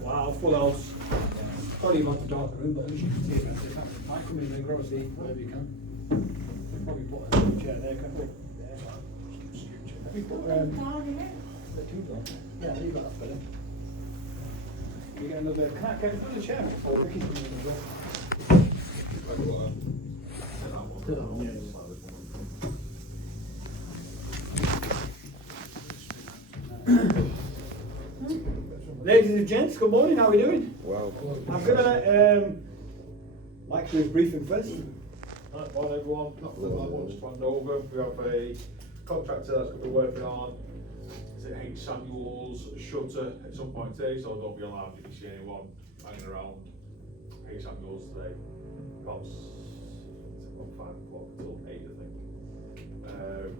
Wow, full house. Sorry about the dark room, but as you can see, I come in and grow a seat wherever you can. Probably put a chair there, can we? Have you put the two down? Yeah, leave that better. You get another. Can I get another chair before Ricky comes in as well? Ladies and gents, good morning, how are we doing? Wow. I'm going to let Mike do his briefing first. Right, morning everyone, not that I want to run over. We have a contractor that's going to be working on H. Samuel's shutter at some point today, so don't be alarmed if you see anyone hanging around H. Samuel's today. From 5 o'clock until 8, I think.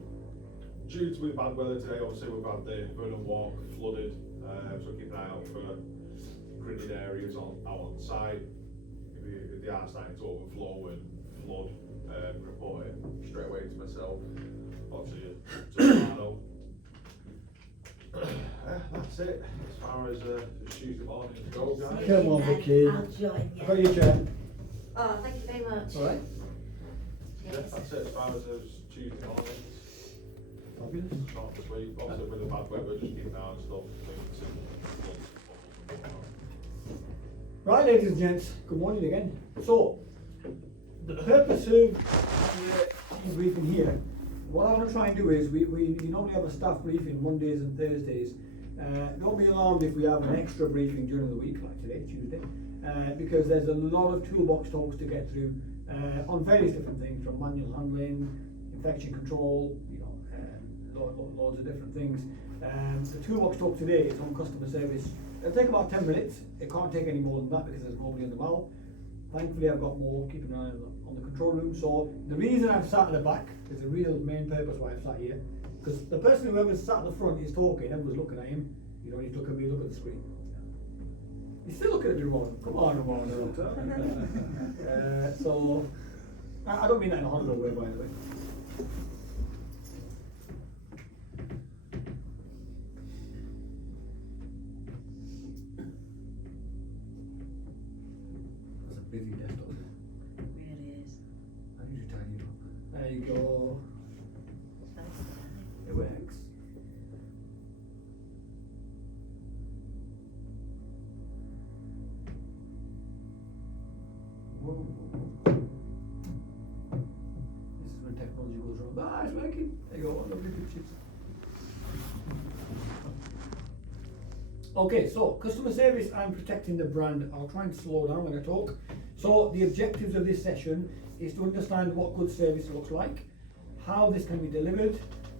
Due to the bad weather today, obviously we've had the Vernon Walk flooded, so keep an eye out for gridded areas out on site. If they are starting to overflow and flood, report it straight away to myself, obviously to Marno. That's it as far as Tuesday morning go, guys. Come on, Vicky. I'll join you. Got your chair. Oh, thank you very much. All right. Yeah, that's it as far as Tuesday morning. Fabulous. Not this week, obviously with the bad weather, just keep an eye on stuff. Right, ladies and gents, good morning again. So, the purpose of the briefing here, what I want to try and do is, we normally have a staff briefing Mondays and Thursdays. Don't be alarmed if we have an extra briefing during the week, like today, Tuesday, because there's a lot of toolbox talks to get through on various different things, from manual handling, infection control, loads of different things. The toolbox talk today is on customer service. It'll take about 10 minutes. It can't take any more than that because there's nobody in the mall. Thankfully, I've got more keeping an eye on the control room. So the reason I've sat at the back is the real main purpose why I've sat here. Because the person whoever's sat at the front is talking, everyone's looking at him. You don't need to look at me, look at the screen. You're still looking at me, Ramon. Come on, Ramon. So, I don't mean that in a horrible way, by the way. Busy desktop. It really is. I need to tidy it up. There you go. It works. Whoa. This is when technology goes wrong. Ah, it's working. There you go. Lovely pictures. Okay, so customer service and protecting the brand. I'll try and slow down when I talk. So the objectives of this session is to understand what good service looks like, how this can be delivered,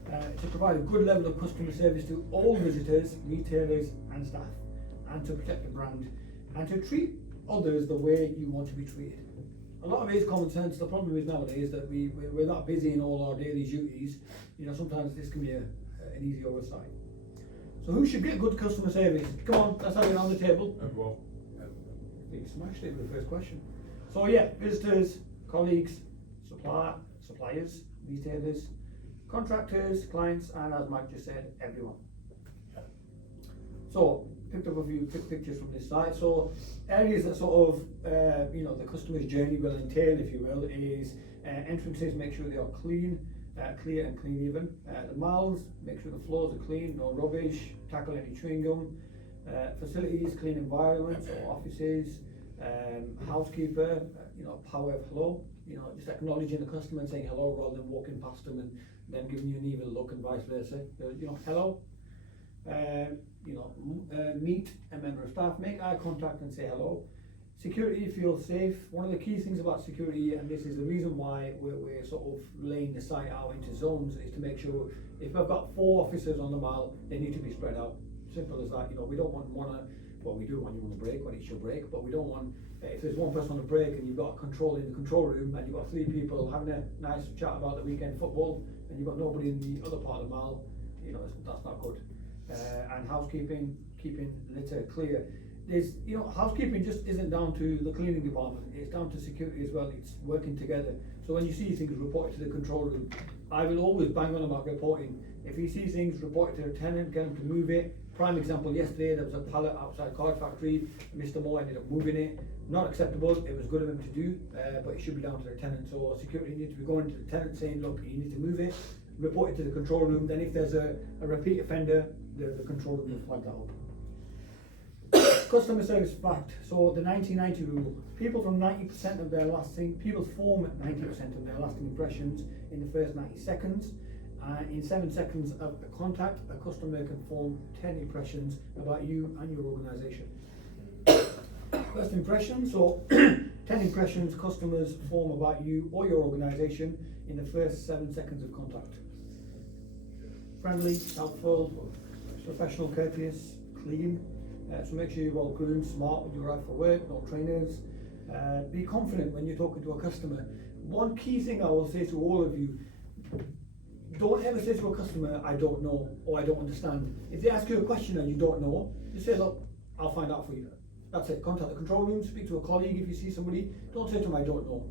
to provide a good level of customer service to all visitors, retailers and staff, and to protect the brand, and to treat others the way you want to be treated. A lot of it is common sense. The problem is nowadays that we're that busy in all our daily duties, sometimes this can be an easy oversight. So who should get good customer service? Come on, let's have it on the table. Everyone. You smashed it with the first question. So yeah, visitors, colleagues, suppliers, retailers, contractors, clients, and as Mike just said, everyone. So, picked up a few quick pictures from this site. So, areas that sort of, the customer's journey will entail, if you will, is entrances, make sure they are clean, clear and clean even. The malls, make sure the floors are clean, no rubbish, tackle any chewing gum. Facilities, clean environments or offices, housekeeper, power of hello, just acknowledging the customer and saying hello rather than walking past them and them giving you an evil look and vice versa. Hello. Meet a member of staff, make eye contact and say hello. security feels safe. One of the key things about security, and this is the reason why we're sort of laying the site out into zones, is to make sure if I've got 4 officers on the mall, they need to be spread out. Simple as that. You know, we don't want well, we do want you on a break when it's your break, but we don't want, if there's one person on a break and you've got a control in the control room and you've got 3 people having a nice chat about the weekend football and you've got nobody in the other part of the mall, you know, that's not good. And housekeeping, keeping litter clear. There's, you know, housekeeping just isn't down to the cleaning department, it's down to security as well, it's working together. So when you see things reported to the control room, I will always bang on about reporting. If you see things reported to a tenant, get them to move it. Prime example, yesterday there was a pallet outside Card Factory, Mr. Moore ended up moving it. Not acceptable, it was good of him to do, but it should be down to the tenant. So security needs to be going to the tenant saying, look, you need to move it, report it to the control room, then if there's a repeat offender, the control room will flag that up. Customer service fact, so the 90-90 rule. People form 90% of their lasting impressions in the first 90 seconds. In 7 seconds of a contact, a customer can form 10 impressions about you and your organisation. First impression, so 10 impressions customers form about you or your organisation in the first 7 seconds of contact. Friendly, helpful, professional, courteous, clean. So make sure you're well groomed, smart when you arrive for work, no trainers. Be confident when you're talking to a customer. One key thing I will say to all of you, don't ever say to a customer, I don't know, or I don't understand. If they ask you a question and you don't know, just say, look, I'll find out for you. That's it. Contact the control room, speak to a colleague if you see somebody. Don't say to them, I don't know.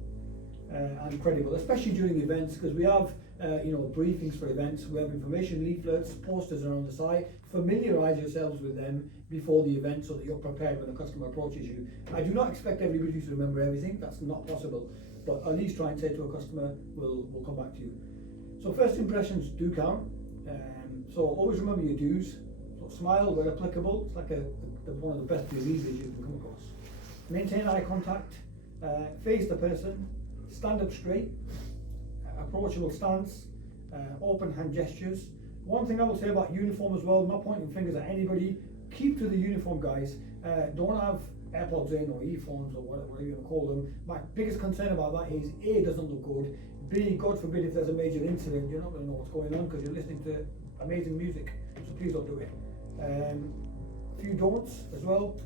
And credible, especially during events, because we have briefings for events, we have information leaflets, posters around the site. Familiarise yourselves with them before the event so that you're prepared when the customer approaches you. I do not expect everybody to remember everything, that's not possible, but at least try and say to a customer, we'll come back to you. So first impressions do count, so always remember your do's. So smile where applicable, it's like one of the best diseases you can come across. Maintain eye contact, face the person, stand up straight, approachable stance, open hand gestures. One thing I will say about uniform as well, not pointing fingers at anybody, keep to the uniform, guys. Don't have AirPods in or earphones or whatever you want to call them. My biggest concern about that is A, it doesn't look good, B, God forbid if there's a major incident, you're not going to know what's going on because you're listening to amazing music, so please don't do it. A few don'ts as well.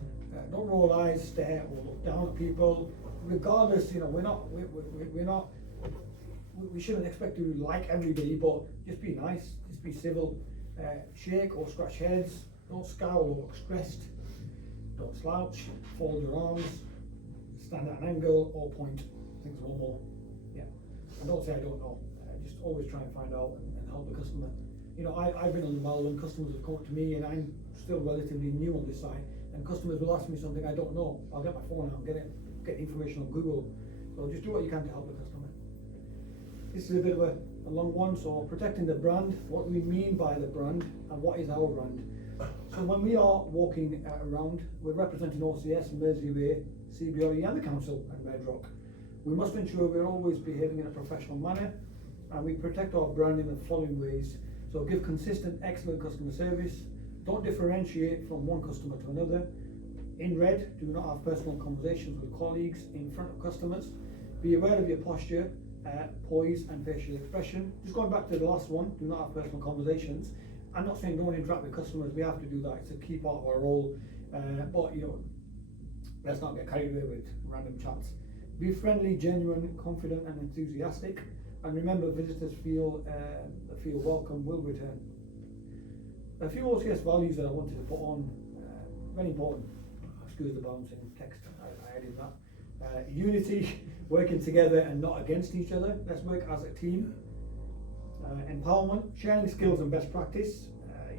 Don't roll eyes, stare or look down at people. Regardless, you know, we shouldn't expect to like everybody, but just be nice, just be civil. Shake or scratch heads, don't scowl or look stressed, don't slouch, fold your arms, stand at an angle or point. I think there's one more. Yeah, and don't say I don't know. Just always try and find out and help the customer. You know, I've been on the mall when customers have come up to me and I'm still relatively new on this site, and customers will ask me something I don't know. I'll get my phone out and get information on Google. So just do what you can to help the customer. This is a bit of a long one, so protecting the brand, what do we mean by the brand and what is our brand? So when we are walking around, we're representing OCS, Merseyrail, CBRE and the Council and Medrock. We must ensure we're always behaving in a professional manner and we protect our brand in the following ways. So give consistent, excellent customer service, don't differentiate from one customer to another. In red, do not have personal conversations with colleagues in front of customers. Be aware of your posture, poise and facial expression. Just going back to the last one, do not have personal conversations. I'm not saying don't interact with customers, we have to do that, it's a key part of our role, but you know, let's not get carried away with random chats. Be friendly, genuine, confident and enthusiastic, and remember visitors feel welcome will return. A few OCS values that I wanted to put on, very important, excuse the bouncing text, I added that. Unity, working together and not against each other, let's work as a team. Empowerment, sharing skills and best practice.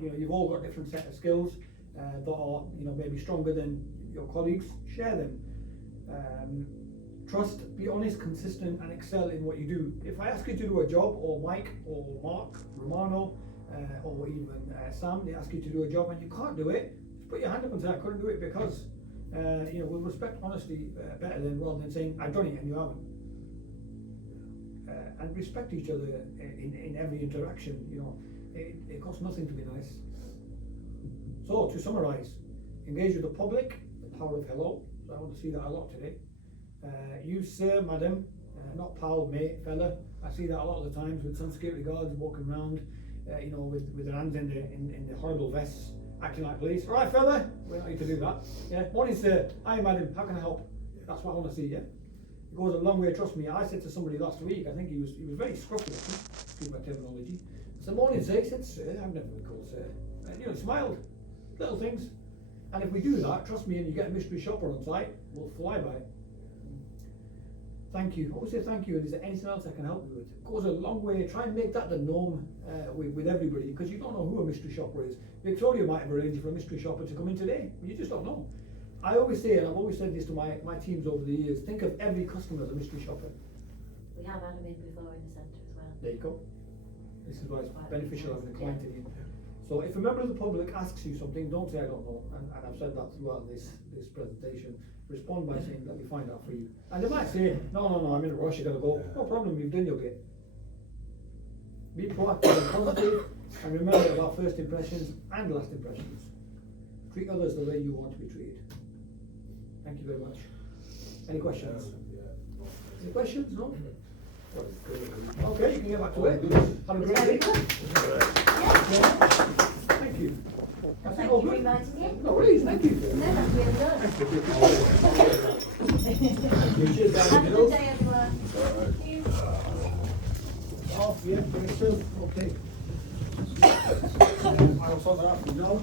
You've all got different set of skills that are maybe stronger than your colleagues. Share them. Trust, be honest, consistent and excel in what you do. If I ask you to do a job, or Mike or Mark, Romano, or even Sam, they ask you to do a job and you can't do it, just put your hand up and say I couldn't do it because we'll respect honesty better than rather than saying I've done it and you haven't. And respect each other in every interaction. It costs nothing to be nice. So to summarise, engage with the public, the power of hello, I want to see that a lot today. You, sir, madam, not pal, mate, fella. I see that a lot of the times with some security guards walking around, you know, with their hands in the horrible vests, acting like police. All right, fella, we don't need to do that. Yeah, morning, sir. Hi, madam. How can I help? That's what I want to see. Yeah, it goes a long way. Trust me. I said to somebody last week. I think he was very scruffy. Excuse my terminology. I said, morning, sir. He said, sir. I've never been called sir. And, you know, he smiled. Little things. And if we do that, trust me, and you get a mystery shopper on site, we'll fly by it. Thank you. Always say thank you, and is there anything else I can help you with? It goes a long way. Try and make that the norm with everybody, because you don't know who a mystery shopper is. Victoria might have arranged for a mystery shopper to come in today. You just don't know. I always say, and I've always said this to my teams over the years, think of every customer as a mystery shopper. We have had them in before in the centre as well. There you go. This is why it's beneficial having a client in. So if a member of the public asks you something, don't say I don't know, and I've said that throughout this presentation. Respond by saying, let me find out for you. And they might say, no, I'm in a rush, you gotta go. No problem, you've done your bit. Be proactive and positive, and remember about first impressions and last impressions. Treat others the way you want to be treated. Thank you very much. Any questions? Any questions? No? Okay, you can get back to it. Have a great day. Thank you. Thank you for inviting me. No worries, thank you. No, that's really good. Cheers, Have a good day, everyone. Thank you. Oh, yeah, very soon, okay. I'll sort that out for you now.